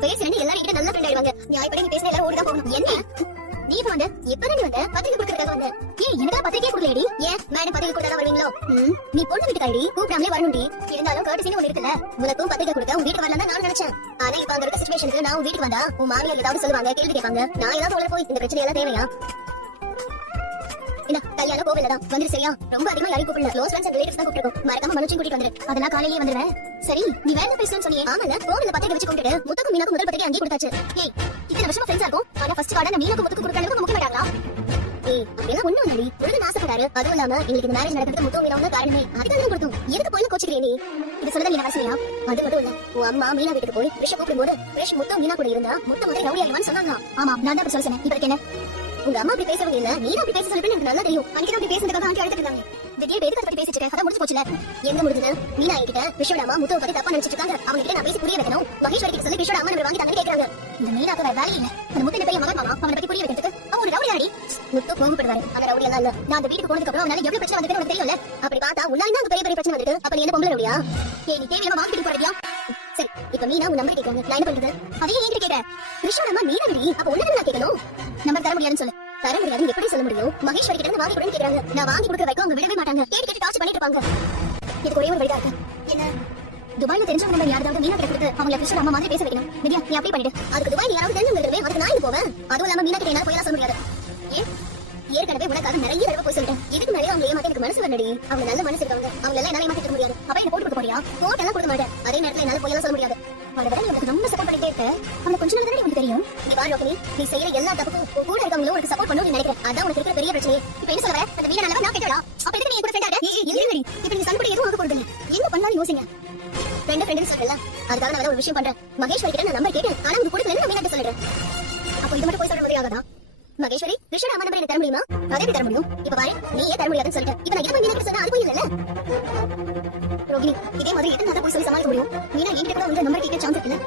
நான் பேசுறேன்னு எல்லாரும் கிட்ட நல்ல ஃப்ரெண்ட் ஆயிடுவாங்க. நியாயப்படி நீ பேசினா எல்லாரும் ஓடி தான் போகணும். என்ன நீ இப்ப வந்து எப்பதான் நீ வந்த பத்திரிக்கை கொடுக்கறதுக்காக வந்த? ஏன் எனக்கு பத்திரிக்கை கொடுக்கலடி? ஏன் மேடம் பத்திரிக்கை கொடுத்தா வருவீங்களோ? நீ பொண்ணு வீட்டுக்காரி கூப்பிடாமலே வரணும்டி. இருந்தாலும் கர்ட்டசின்னு ஒண்ணு இருக்குல்ல, உனக்கும் பத்திரிக்கை கொடுக்க உன் வீட்டுக்கு வரலாம் தான் நான் நினைச்சேன். ஆனா இப்ப அங்க இருக்க சிச்சுவேஷனுக்கு நான் உன் வீட்டுக்கு வந்தா உன் மாமியார் ஏதாவது சொல்லுவாங்க, கேள்வி கேட்பாங்க. நான் ஏதாவது உள்ள போய் இந்த பிரச்சனை எல்லாம் தேவையா? கல்யாணம் கோவில்தான் வந்துரு சரியா? ரொம்ப அதிகமா யாரையும் கூப்பிடல, க்ளோஸ் ஃப்ரெண்ட்ஸ் அண்ட் ரிலேட்டிவ்ஸ் தான் கூப்பிட்டுருக்கோம். மறக்காம மனுஷன் கூட்டிட்டு வந்துரு. அதெல்லாம் காலையிலேயே வந்துடுவேன். சரி நீ வேற பேசணும்னு சொன்னியே? ஆமால கோவில்ல பத்திரிக்கை வச்சு கொண்டுட்டு முத்துக்கும் மீனாக்கும் முதல் பத்திரிக்கை அங்கேயே கொடுத்தாச்சு. ஏய் இத்தனை வருஷமா ஃப்ரெண்ட்ஸா இருக்கும், ஆனா ஃபர்ஸ்ட் கார்டை மீனாக்கும் முத்துக்கு கொடுக்க அளவுக்கு முக்கிய மாட்டாங்களா? ஏய் அப்படிலாம் ஒண்ணு இல்லடி, முருகன் ஆசைப்பட்டாரு. அதுவும் இல்லாம எங்களுக்கு இந்த மேரேஜ் நடக்கிறதுக்கு முத்து மீனாவும் காரணமே. அதுதான் கொடுத்தோம். எதுக்கு போய் கோச்சிக்கிறே நீ? இது சொல்லதான் நீ வரசலையா? அது மட்டும் இல்ல, உன் அம்மா மீனா வீட்டுக்கு போய் விஷ கூப்பிடும் போது விஷ முத்து மீனா கூட இருந்தா முத்த முதல் ரவுடி ஆயிடுவான்னு சொன்னாங்க. ஆமா நான் தான் சொல்ல சொன்னேன். இப்ப என்ன உங்க அம்மா அப்படி பேசுறவங்க இல்ல, நீங்க அப்படி பேச சொல்லிட்டு எனக்கு நல்லா தெரியும். அன்னைக்கு அப்படி பேசுறதுக்காக ஆண்டி அழுத்திட்டு இருந்தாங்க. விஜய் எதுக்கு பத்தி பேசிட்டு இருக்க? அதான் முடிச்சு போச்சுல. எங்க முடிஞ்சது? மீனா என்கிட்ட விஷயோட அம்மா முத்துவை பத்தி தப்பா நினைச்சிட்டு இருக்காங்க. அவங்க கிட்ட நான் பேசி புரிய வைக்கணும். மகேஸ்வரி கிட்ட சொல்லி விஷயோட அம்மா நம்ம வாங்கி தாங்கன்னு கேக்குறாங்க. இந்த மீனாக்கு வேற வேலை இல்ல, அந்த முத்து பெரிய மகன் மாமா அவனை பத்தி புரிய வைக்கிறதுக்கு அவன் ஒரு ரவுடி ஆடி முத்து கோவப்படுவாரு. அந்த ரவுடி எல்லாம் இல்ல, நான் அந்த வீட்டுக்கு போனதுக்கு அப்புறம் அவனால எவ்வளவு பிரச்சனை வந்துட்டு உனக்கு தெரியும்ல. அப்படி பார்த்தா உன்னால தான் பெரிய பெரிய பிரச்சனை வந்துட்டு. அப்ப நீ என்ன பொம்பளை ரவுடியா? ஏய் நீ தேவையாம வாங்கிட்டு போறடியா? சரி இப்ப மீனா உன் நம்பர் கேட்காங்க, நான் என்ன பண்றது? அதையும் என்கிட்ட கேட்ட விஷயோட அம்மா மீனா விடி. அப்ப உன்ன நான் கேட்கணும். நம்பர் தர முடியாதுன்னு சொல்லு. தர முடியாது எப்படி சொல்ல முடியும்? மகேஸ்வரி கிட்ட இருந்து வாங்கி கொடுன்னு கேக்குறாங்க. நான் வாங்கி கொடுக்குற வரைக்கும் அவங்க விடவே மாட்டாங்க. கேட்டு டார்ச் பண்ணிட்டு இருப்பாங்க. இதுக்கு ஒரே ஒரு வழியா இருக்கு. என்ன? துபாய்ல தெரிஞ்சவங்க நம்ம யாராவது மீனா கிட்ட கொடுத்து அவங்கள விஷயோட அம்மா மாதிரி பேச வைக்கணும். வித்யா நீ அப்படி பண்ணிடு. அதுக்கு துபாய் யாராவது தெரிஞ்சவங்க இருக்கவே, அதுக்கு நான் போவேன். அதுவும் இல்லாம மீனா கிட்ட என்னால போய் சொல்ல முடியாது. ஏன் ஏற்கனவே உனக்காக நிறைய தடவை போய் சொல்லிட்டேன். இதுக்கு மேலே அவங்க ஏமாத்த எனக்கு மனசு வரலடி. அவங்க நல்ல மனசு இருக்காங்க, அவங்க எல்லாம் என்னால ஏமாத்திட்டு முடியாது. அப்ப என்ன போட்டு கொடுக்க போறியா? போட்டு எல்லாம் கொடுக்க மாட்டேன். அதே நேரத்துல என்னால போய் சொல்ல முடியாது. அவரை நீ உனக்கு ரொம்ப சப்போர்ட் பண்ணிட்டே இருக்க. அவனை கொஞ்ச நாள் தானே உனக்கு தெரியும். நீ பாரு ரோகிணி, நீ செய்யற எல்லா தப்புக்கும் கூட இருக்கவங்களும் உனக்கு சப்போர்ட் பண்ணணும்னு நினைக்கிறேன். அதான் உனக்கு இருக்கிற பெரிய பிரச்சனை. இப்ப என்ன சொல்ற? அந்த வீணா நல்லவன் நான் கேட்டடா. அப்ப எதுக்கு நீ கூட ஃப்ரெண்டா இருக்க? இல்லடி இப்ப நீ சண்படி எதுவும் ஆக போறது இல்ல. என்ன பண்ணாலும் யோசிங்க. ஃப்ரெண்ட் சொல்றல, அதுக்காக நான் ஒரு விஷயம் பண்றேன். மகேஸ்வரி கிட்ட நான் நம்பர் கேட்டேன், ஆனா உனக்கு கொடுக்கலன்னு நான் மீனாட்ட சொல்றேன். அப்ப இது மட்டும் போய் சொல்ற மாதிரி ஆகாதா? மகேஸ்வரி விஷயோட அம்மா நம்பர் எனக்கு தர முடியுமா? அதே தர முடியும். இப்ப பாரு நீ ஏன் தர முடியாதுன்னு சொல்லிட்டேன். இப்ப நான் எதுவும் மீனா சொன்னா அது போய் இல்ல ரோகிணி. இதே மாதிரி எத்தனை நாள் போய் சொல்லி சமாளிக்க முடியும்? மீனா என்கிட்ட கூட வந்து நம்பர் கேட்க சான்ஸ் இருக்குல்ல.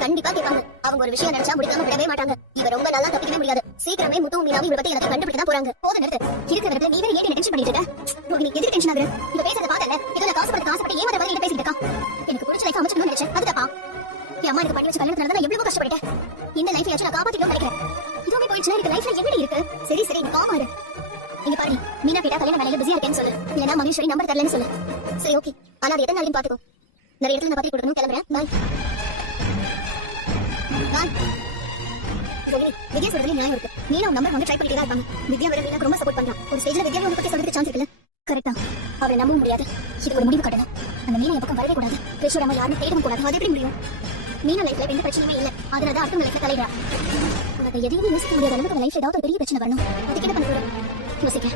கண்டிப்பா கேட்பாங்க. அவங்க ஒரு விஷயம் நினைச்சா முடிக்காம விடவே மாட்டாங்க. இவ ரொம்ப நல்லா தப்பிக்கவே முடியாது. சீக்கிரமே முத்து மீனாவும் இவரை பத்தி எனக்கு கண்டுபிடிக்க தான் போறாங்க. போத நிறுத்து. இருக்கிற இடத்துல நீ வேற ஏன் டென்ஷன் பண்ணிட்டு இருக்க? ரோகிணி எதுக்கு டென்ஷன் ஆகுற? இவ பேசுறத பார்த்தல, இதோ நான் காசுப்பட்டு ஏமாற மாதிரி பேசிட்டு இருக்கா. எனக்கு பிடிச்ச லைஃப் அமைச்சுக்கணும்னு நினைச்சேன். அது தப்பா? என் அம்மா எனக்கு பட்டி வச்சு கல்யாணத்துல நான் எவ்வளவு கஷ்டப்பட்டேன். இந்த லைஃப் யாச்சும் நான் காப்பாத்திக்கணும்னு நினைக்கிறேன். இதுவே போயிடுச்சுன்னா எனக்கு லைஃப்ல என்னடி இருக்கு? சரி நீ காமா இரு. இங்க பாரு மீனா கேட்டா கல்யாண வேலையில பிஸியா இருக்கேன்னு சொல்லு. இல்லனா மகேஸ்வரி நம்பர் தரலன்னு சொல்லு. சரி ஓகே, ஆனா அது எத்தனை நாளைக்கு பாத்துக்கோ. நிறைய இடத்துல நான் பத்தி கொடுக்கணும். கிளம்புறேன். பாய் பாய். ரோகிணி வித்யா சொல்றதுல நியாயம் இருக்கு. மீனா நம்பர் வந்து ட்ரை பண்ணிட்டே தான் இருப்பாங்க. வித்யா வேற மீனா ரொம்ப சப்போர்ட் பண்றான். ஒரு ஸ்டேஜ்ல வித்யா உனக்கு பத்தி சொல்றதுக்கு சான்ஸ் இருக்குல்ல. கரெக்டா? அவரை நம்பவும் முடியாது. இதுக்கு ஒரு முடிவு கட்டணும். அந்த மீனா என் பக்கம் வரவே கூடாது. பேசோட அம்மா யாருன்னு தேடவும் கூடாது. அது எப்படி முடியும்? மீனா லைஃப்ல எந்த பிரச்சனையுமே இல்ல, அதனால அடுத்த லைஃப்ல தலையிடா. உனக்கு எதையுமே யோசிக்க முடியாத அளவுக்கு லைஃப்ல ஏதாவது ஒரு பெரிய பிரச்சனை வரணும். அதுக்கு என்ன பண்ண போறேன் யோசிக்க.